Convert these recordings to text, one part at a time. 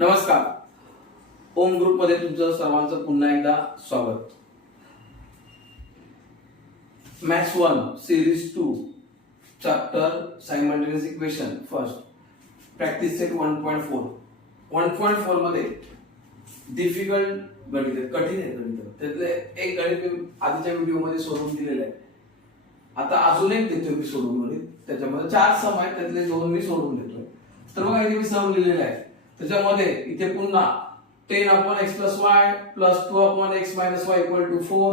नमस्कार. ओम ग्रुप मध्ये तुमचं सर्वांचं पुन्हा एकदा स्वागत. Maths 1 series 2 chapter simultaneous equation first practice set 1.4 1.4 मध्ये डिफिकल्ट गणित कठीण आहे गणित. त्यातले एक गणित मी आधीच्या व्हिडिओ मध्ये सोडवून दिलेलं आहे. आता अजून एक देतो मी सोडवून गणित. त्याच्यामध्ये 4 सम आहेत, त्यातले 2 मी सोडवून देतोय. तर बघा इथे मी सम लिहिलेला आहे. त्याच्यामध्ये इथे पुन्हा 10 upon x plus y plus 2 upon x minus y equal to 4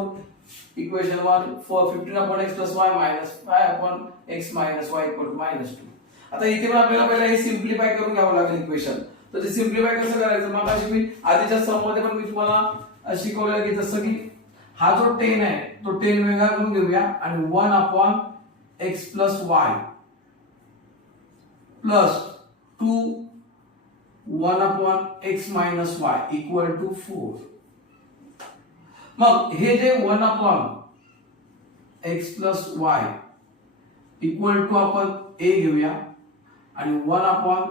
equation 1 for 15 upon x plus y minus 5 upon x minus y equal to -2. आता इथे पण आपल्याला पहिला हे सिम्प्लिफाय करून घ्यावं लागेल इक्वेशन. तर ते सिम्प्लिफाय कसं करायचं मग अशी मी आधीच्या सम मध्ये पण मी तुम्हाला शिकवलं की जसं की हा जो 10 आहे तो 10 वेगळा करून घेऊया आणि 1 upon x plus y plus 2 1 upon x minus y equal to 4. मग हे जे 1 upon x plus y equal to आपण a घेऊया आणि 1 upon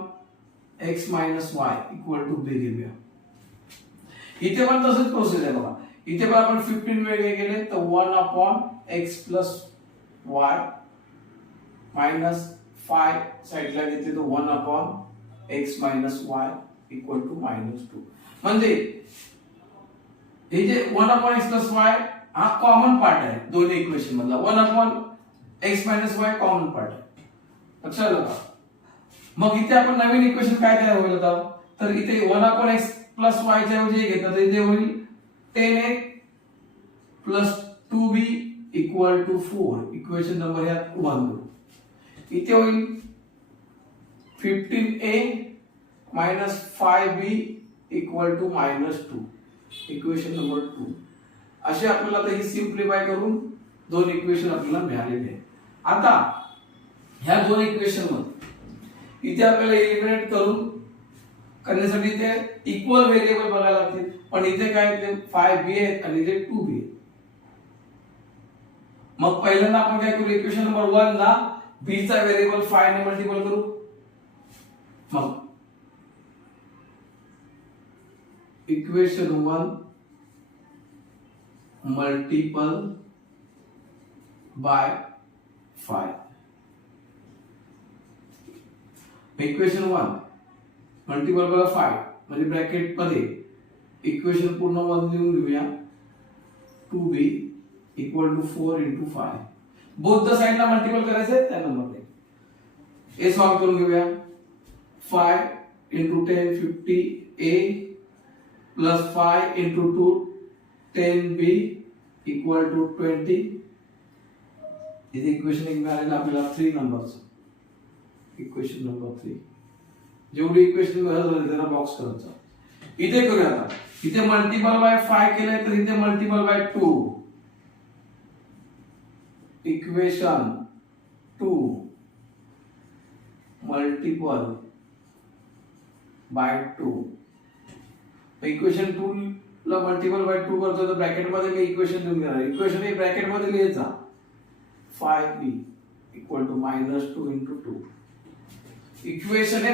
x minus y equal to b घेऊया. इथे पण तसंच प्रोसेस आहे बघा. इथे पण आपण 15 वेगळे केले तर 1 upon x plus y minus 5 साइडला घेतले तर 1 upon x minus y equal to -2. म्हणजे हे जे 1 upon x plus y हा कॉमन पार्ट आहे दोन्ही इक्वेशन मधला. 1 upon x minus y common part आहे. लक्षात आलं का? मग इथे आपण नवीन इक्वेशन काय तयार होईल आता? तर इथे 1 upon x plus y च्या ऐवजी हे घेतलं तर इथे होईल 10a plus 2b equal to 4. Equation number या 1. इथे होईल 15a minus 5b equal to -2. Equation number 2. असे आपल्याला आता ही सिम्प्लिफाय करून दोन इक्वेशन आपल्याला मिळालेले आहे. आता ह्या दोन इक्वेशन मध्ये इथे आपल्याला एलिमिनेट करून करण्यासाठी इथे इक्वल व्हेरिएबल बघायला लागतील. पण इथे काय ते 5b आहे आणि इथे 2b आहे. मग पहिल्यांदा आपण काय करू, इक्वेशन नंबर 1 ला b चा व्हेरिएबल 5 ने मल्टिपल करू. मग equation 1 multiple bye 5. Equation 1 multiple bye 5 म्हणजे ब्रॅकेट मध्ये इक्वेशन पूर्ण 1 लिहून घेऊया. 2b equal to 4 into 5. Both the साइडला मल्टिपल करायचं आहे त्या नंबरने. हे सॉल्व करून घेऊया. 5 into 10 50a plus 5 into 2 10b equal to 20. इथे इक्वेशन एक मिळालेलं आपल्याला 3 नंबरचं. Equation number 3. जेवढी इक्वेशन मिळालं त्याला बॉक्स करायचा. इथे करूया आता. इथे मल्टिपल बाय 5 केले तर इथे multiple bye 2. Equation 2 multiple bye 2. Equation 2 ला मल्टिपल बाय 2 करतो तर ब्रॅकेट मध्ये मी इक्वेशन लिहून घेणार. इक्वेशन हे ब्रॅकेट मध्ये लिहायचा 5b equal to -2 into 2. Equation हे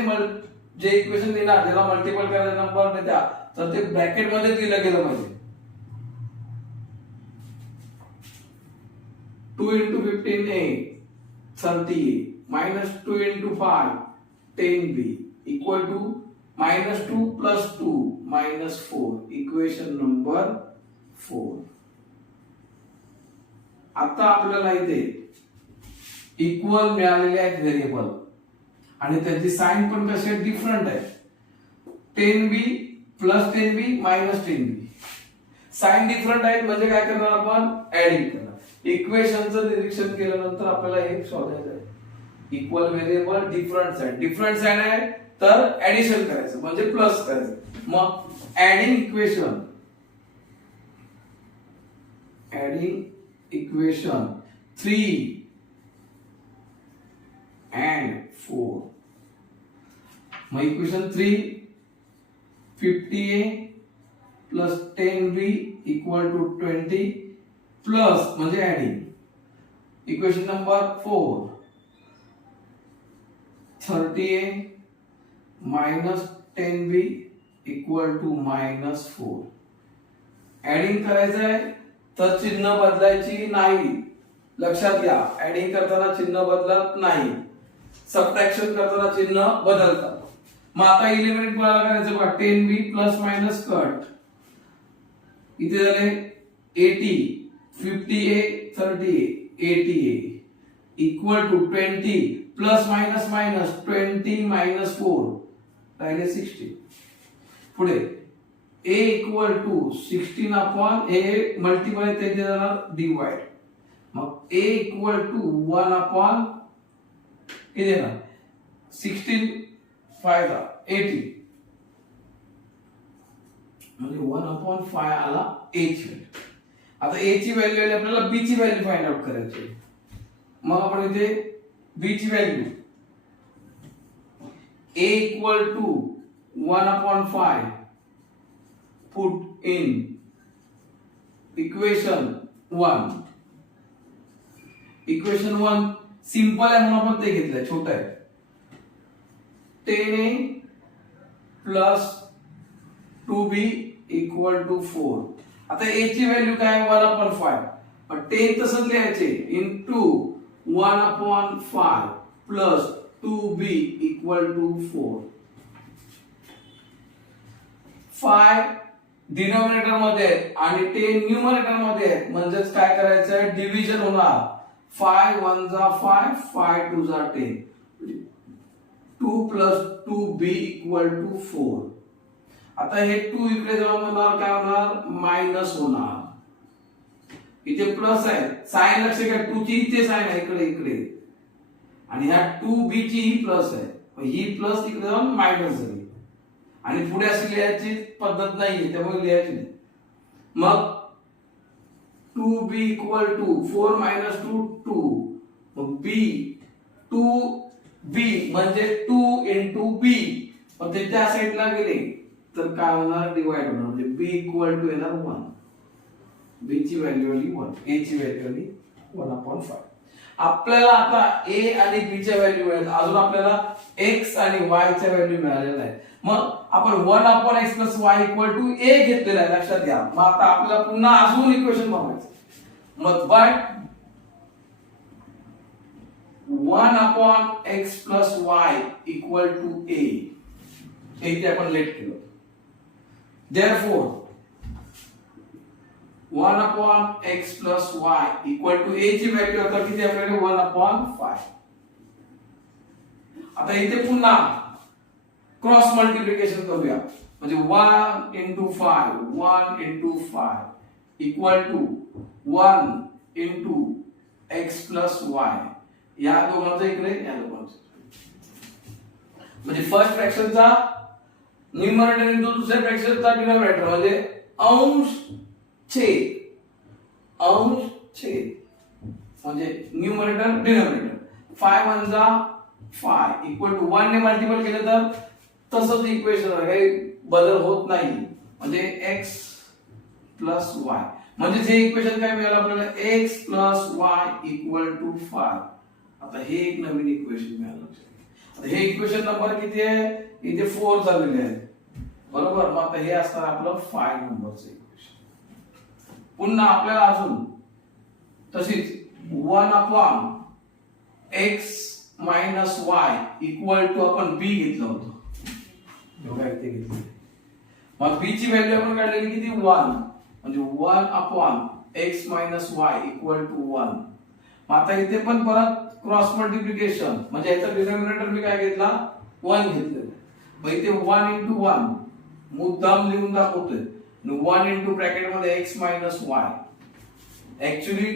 जे इक्वेशन लिहिणार त्याला मल्टिपल करायचा नंबर नाही द्या तर ते ब्रॅकेट मध्ये दिलं गेलं पाहिजे. 2 into 15a 30a minus 2 into 5 10b equal to -2 plus 2 minus 4. Equation number 4. आता आपल्याला इथे इक्वल मिळालेले आहेत व्हेरिएबल आणि त्यांची साइन पण कशी आहे, डिफरंट आहे. 10b plus 10b minus 10b. Sign different आहेत म्हणजे काय करणार आपण, ऍडिंग करणार. इक्वेशनचं निरीक्षण केल्यानंतर आपल्याला हे शोधायचं आहे. Equal variable different sign. Different sign आहे तर ऍडिशन करायचं म्हणजे प्लस करायचं. मग ऍडिंग इक्वेशन 3 and 4. मग equation 3 50a plus 10b equal to 20 plus म्हणजे adding. Equation number 4 30a minus 10b equal to -4. Adding करायचं आहे तर चिन्ह बदलायची नाही. लक्षात घ्या, ऍडिंग करताना चिन्ह बदलत नाही, सबट्रॅक्शन करताना चिन्ह बदलतात. मग आता इलिमिनेट मला करायचं बघा. 10b plus minus cut. इथे झाले 80, 50a 30a 80a equal to 20 plus minus minus 20 minus 4 राहिले 60. पुढे a equal to 16 upon a multiply ते जाणार डिवाइड. मग a इक्वल टू 1 अपॉन किती ना 16 फायदा 80 म्हणजे 1 अपॉन 5 आला a ची व्हॅल्यू. आता a ची व्हॅल्यू आली, आपल्याला b ची व्हॅल्यू फाइंड आउट करायची. मग आपण इथे b ची value a equal to 1 upon 5 put in equation 1. Equation 1 simple आहे म्हणून आपण ते घेतलंय, छोटं आहे. 10a plus 2b equal to 4. आता a ची व्हॅल्यू काय 1 अपॉन 5. 10 तसंच लिहायचे into 1 upon 5 plus 2b equal to 4. 5 denominator मध्ये आणि 10 न्यूमरेटर मध्ये आहेत, म्हणजेच काय करायचं आहे डिव्हिजन होणार. 5 1 जा 5, 5 2 जा 10. 2 प्लस 2b इक्वल टू 4. आता हे 2 इकडे जाऊन होणार काय होणार मायनस होणार. इथे प्लस आहे, साइन लक्ष घ्या, 2 ची इथे साइन आहे इकडे इकडे, आणि ह्या 2b ची ही प्लस आहे. ही प्लस इकडे जाऊन मायनस झाली, आणि पुढे अशी लिहायची पद्धत नाहीये त्यामुळे लिहायची नाही. मग 2b इक्वल टू 4 मायनस 2 2. मग b 2b म्हणजे 2 इंटू b. मग ते त्या साईडला गेले तर काय होणार डिवाइड होणार, म्हणजे b इक्वल टू येणार 1. b ची व्हॅल्यू आली 1, a ची व्हॅल्यू आली 1 अपॉन 5. आपल्याला आता a आणि b च्या व्हॅल्यू मिळाल्या, अजून आपल्याला x आणि y च्या व्हॅल्यू मिळालेल्या आहेत. मग आपण 1 upon x plus y equal to a घेतलेला आहे, लक्षात घ्या. मग आता आपल्याला पुन्हा अजून इक्वेशन बनवायचं. मग but 1 upon x plus y equal to a इथे आपण लेट केलं. Therefore 1 upon x plus y equal to a ची व्हॅल्यू आता किती आपल्याकडे 1 अपॉन 5. आता इथे पुन्हा क्रॉस मल्टिप्लिकेशन करूया, म्हणजे 1 into 5 1 into 5 equal to 1 into x plus y. या दोघांचं इकडे या दोघांचं, म्हणजे फर्स्ट फ्रॅक्शनचा न्यूमरेटर इंटू दुसऱ्या फ्रॅक्शनचा डिनोमिनेटर, म्हणजे अंश छेद म्हणजे न्यूमरेटर डिनोमिनेटर. 5 1 जा 5 इक्वल टू 1 ने मल्टिपल केलं तर तसंच इक्वेशन काही बदल होत नाही, म्हणजे x प्लस y. म्हणजे हे इक्वेशन काय मिळालं आपल्याला x plus y equal to 5. आता हे एक नवीन इक्वेशन मिळालं. आता हे इक्वेशन नंबर किती आहे, इथे 4 झालेले आहे बरोबर. मग आता हे असणार आपलं 5 नंबरचं इक्वेशन. पुन्हा आपल्याला अजून तशीच 1 upon x minus y equal to आपण b घेतलं होतं, बघा इथे घेतलं. मग b ची व्हॅल्यू आपण काढलेली किती 1, म्हणजे 1 upon x minus y equal to 1. मग आता इथे पण परत क्रॉस मल्टिप्लिकेशन, म्हणजे याचा डिनोमिनेटर मी काय घेतला 1 घेतलेला. मग इथे 1 इंटू 1 मुद्दाम लिहून दाखवतोय. 1 इंटू ब्रॅकेट मध्ये x मायनस y. ऍक्च्युली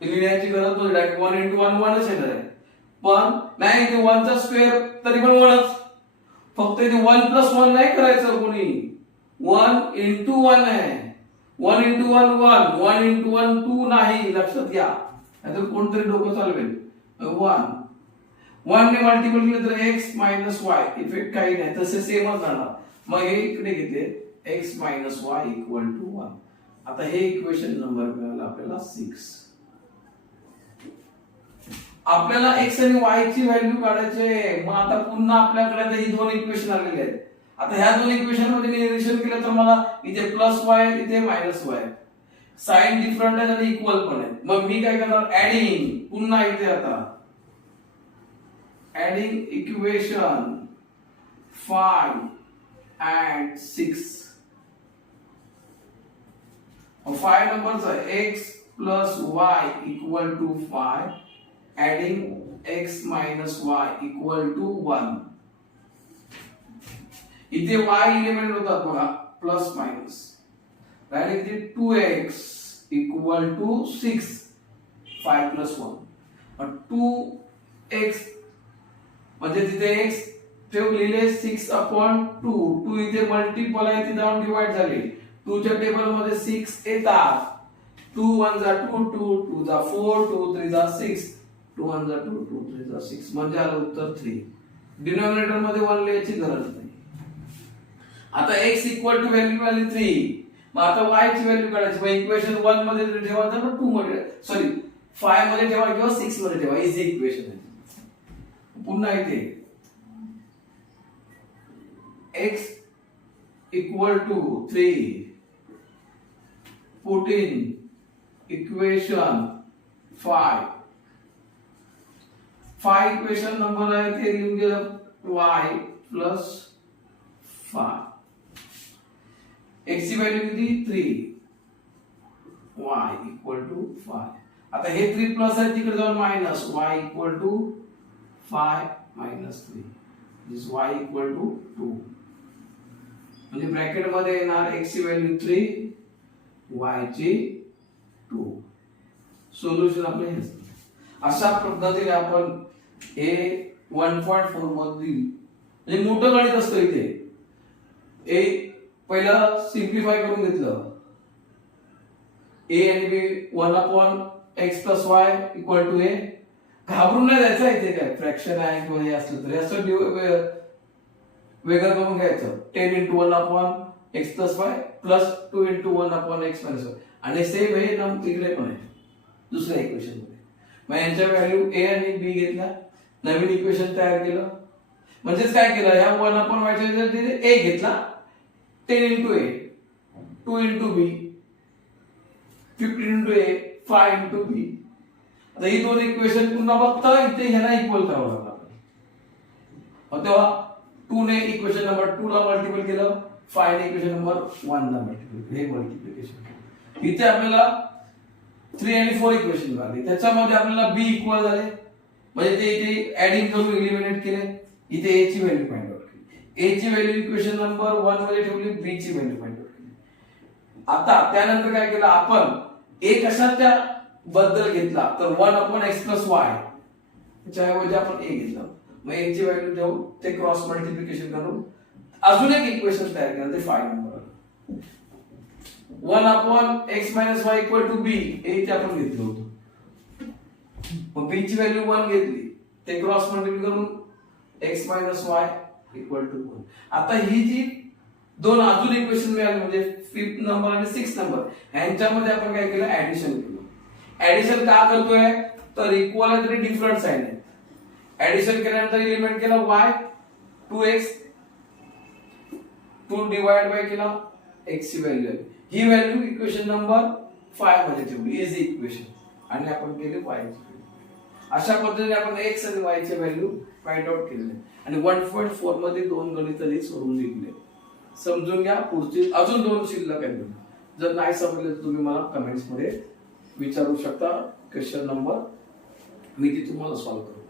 लिहिण्याची गरज नाही, डायरेक्ट 1 इंटू 1 1च येणार आहे, पण नाही इथे 1 चा स्क्वेअर तरी पण 1च. फक्त इथे 1 प्लस 1 नाही करायचं कोणी, 1 इंटू 1 आहे. 1 इंटू 1 1, 1 इंटू 1 2 नाही, लक्षात घ्या. नाहीतर कोणतरी डोकं चालवेल. 1 ने मल्टिपल केलं तर x मायनस y इफेक्ट काही नाही, तसे सेमच राहणार. मग हे इकडे घेतले x minus y equal to 1. आता हे इक्वेशन नंबर मिळाला आपल्याला 6. आपल्याला x आणि y ची व्हॅल्यू काढायची आहे. मग आता पुन्हा आपल्याकडे ही दोन इक्वेशन आलेली आहेत. आता ह्या दोन इक्वेशन मध्ये मी निरीक्षण केलं तर मला इथे प्लस वाय आहे, इथे मायनस वाय आहे. साइन डिफरंट आहे आणि इक्वल पण आहे. मग मी काय करणार, ऍडिंग पुन्हा इथे आता ऍडिंग इक्वेशन 5 and 6. 5 नंबरचा x plus y equal to 5, adding x minus y equal to 1. इथे y एलिमेंट होतात बघा, प्लस मायनस. डायरेक्ट इथे 2x equal to 6, 5 plus 1. 2x म्हणजे तिथे x ठेव लिहिले 6/2. 2 इथे मल्टिपल आहे, ती जाऊन डिवाइड झाली. 2 च्या टेबल मध्ये 6 येतात. 2 1 जा 2, 2 2 जा 4, 2 3 जा 6, 2 1 जा 2, 2 3 जा 6, म्हणजे आलं उत्तर 3. डिनॉमिनेटर मध्ये 1 लिहायची गरज नाही. आता x इक्वल टू व्हॅल्यू आली 3. मग आता y ची व्हॅल्यू काढायची. मग इक्वेशन 1 मध्ये ठेवा तर 2 मध्ये, सॉरी 5 मध्ये ठेवा किंवा 6 मध्ये ठेवा, इझी इक्वेशन आहे. पुन्हा इथे x equal to 3, put in equation 5. 5 equation number आहे ते लिहून गेलं y plus 5. x ची व्हॅल्यू किती 3, y equal to 5. आता हे 3 प्लस आहे, तिकडे जाऊन minus, y equal to 5 minus 3. This y equal to 2. म्हणजे ब्रॅकेट मध्ये येणार x ची व्हॅल्यू 3, y ची 2. सोल्युशन आपले हे. अशा पद्धतीने आपण हे 1.4 मधील म्हणजे मोठं गणित असतं इथे. ए पहिला सिम्प्लिफाय करून घेतलं. a आणि b 1/x plus y equal to a. घाबरून नाही जायचं, इथे काय फ्रॅक्शन आहे किंवा हे असलं तरी असं वेगळं करून घ्यायचं. 10 into 1/x plus y plus 2 into 1/x minus y. आणि सेम हे इकडे पण आहे दुसऱ्या इक्वेशन मध्ये. मग यांच्या व्हॅल्यू a आणि b घेतल्या, नवीन इक्वेशन तयार केलं. म्हणजेच काय केलं, ह्या 1/y च्या तिथे a घेतला, 10 into a, 2 into b, 15 into a, 5 into b. आता ही दोन इक्वेशन पुन्हा बघता इथे ह्याला इक्वल करावं लागलं. मग तेव्हा 2 ने इक्वेशन नंबर 2 ला मल्टिपल केलं, 5 ने इक्वेशन नंबर 1 ला मल्टिपल केलं. हे मल्टिप्लिकेशन. इथे आपल्याला 3 आणि 4 इक्वेशन मिळाली. त्याच्यामध्ये आपल्याला b इक्वल झाले, म्हणजे ते इथे ऍडिंग करून एलिमिनेट केले. इथे a ची व्हॅल्यू फाइंड आउट केली. a ची व्हॅल्यू इक्वेशन नंबर 1 मध्ये ठेवली, b ची व्हॅल्यू फाइंड आउट केली. आता त्यानंतर काय केलं आपण, a कशाच्या बद्दल घेतला तर 1/x plus y, त्याच्याऐवजी आपण a घेतलं. मग a ची व्हॅल्यू देऊन ते क्रॉस मल्टिप्लिकेशन करून अजून एक इक्वेशन तयार केलं, ते 5 number. 1/x minus y equal to b, हे आपण घेतलं होतं. मग b ची व्हॅल्यू 1 घेतली, ते क्रॉस मल्टिप्लिकेशन करून x minus y equal to 1. आता ही जी दोन अजून इक्वेशन मिळाली, म्हणजे 5th नंबर आणि 6th नंबर, यांच्यामध्ये आपण काय केलं, ऍडिशन केलं. ऍडिशन का करतोय तर इक्वल आहे तरी डिफरंट साइन आहे. ऍडिशन केल्यानंतर एलिमेंट केला y, 2x, 2 डिवाइड बाय केला x ची व्हॅल्यू आहे. ही व्हॅल्यू इक्वेशन नंबर 5 मध्ये ठेवली, इझी इक्वेशन, आणि आपण केले y ची व्हॅल्यू. अशा पद्धतीने आपण x आणि y ची व्हॅल्यू फाइंड आउट केले आणि 1.4 मध्ये दोन गणित सोडून दिले. समजून घ्या. पुढची अजून दोन शिल्लक आहेत. जर नाही समजले तर तुम्ही मला कमेंट्स मध्ये विचारू शकता. क्वेश्चन नंबर मी ती तुम्हाला सॉल्व्ह करू.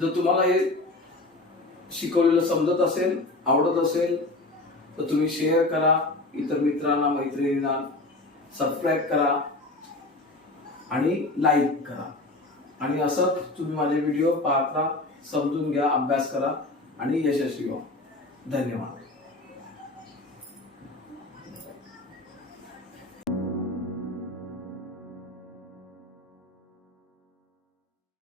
जर तुम्हाला हे शिकवलेलं समजत असेल, आवडत असेल तर तुम्ही शेअर करा, इतर मित्रांना मैत्रिणींना सबस्क्राईब करा आणि लाईक करा. आणि असं तुम्ही माझे व्हिडिओ पाहता, समजून घ्या, अभ्यास करा आणि यशस्वी व्हा. धन्यवाद.